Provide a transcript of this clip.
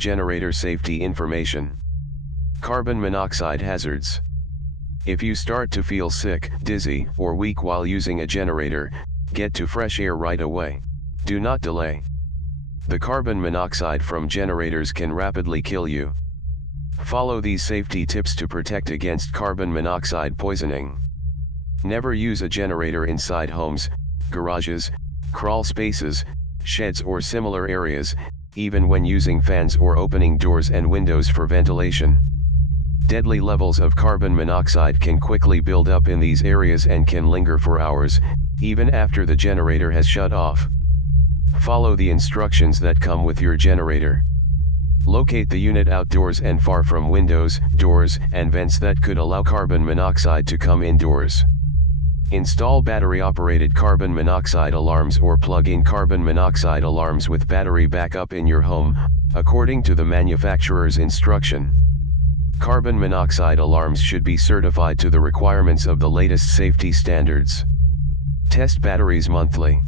generator safety information. Carbon monoxide hazards. If you start to feel sick, dizzy, or weak while using a generator, get to fresh air right away. Do not delay. The carbon monoxide from generators can rapidly kill you. Follow these safety tips to protect against carbon monoxide poisoning. Never use a generator inside homes, garages, crawl spaces, sheds or similar areas, even when using fans or opening doors and windows for ventilation. Deadly levels of carbon monoxide can quickly build up in these areas and can linger for hours, even after the generator has shut off. Follow the instructions that come with your generator. Locate the unit outdoors and far from windows, doors, and vents that could allow carbon monoxide to come indoors. Install battery-operated carbon monoxide alarms or plug-in carbon monoxide alarms with battery backup in your home, according to the manufacturer's instruction. Carbon monoxide alarms should be certified to the requirements of the latest safety standards. Test batteries monthly.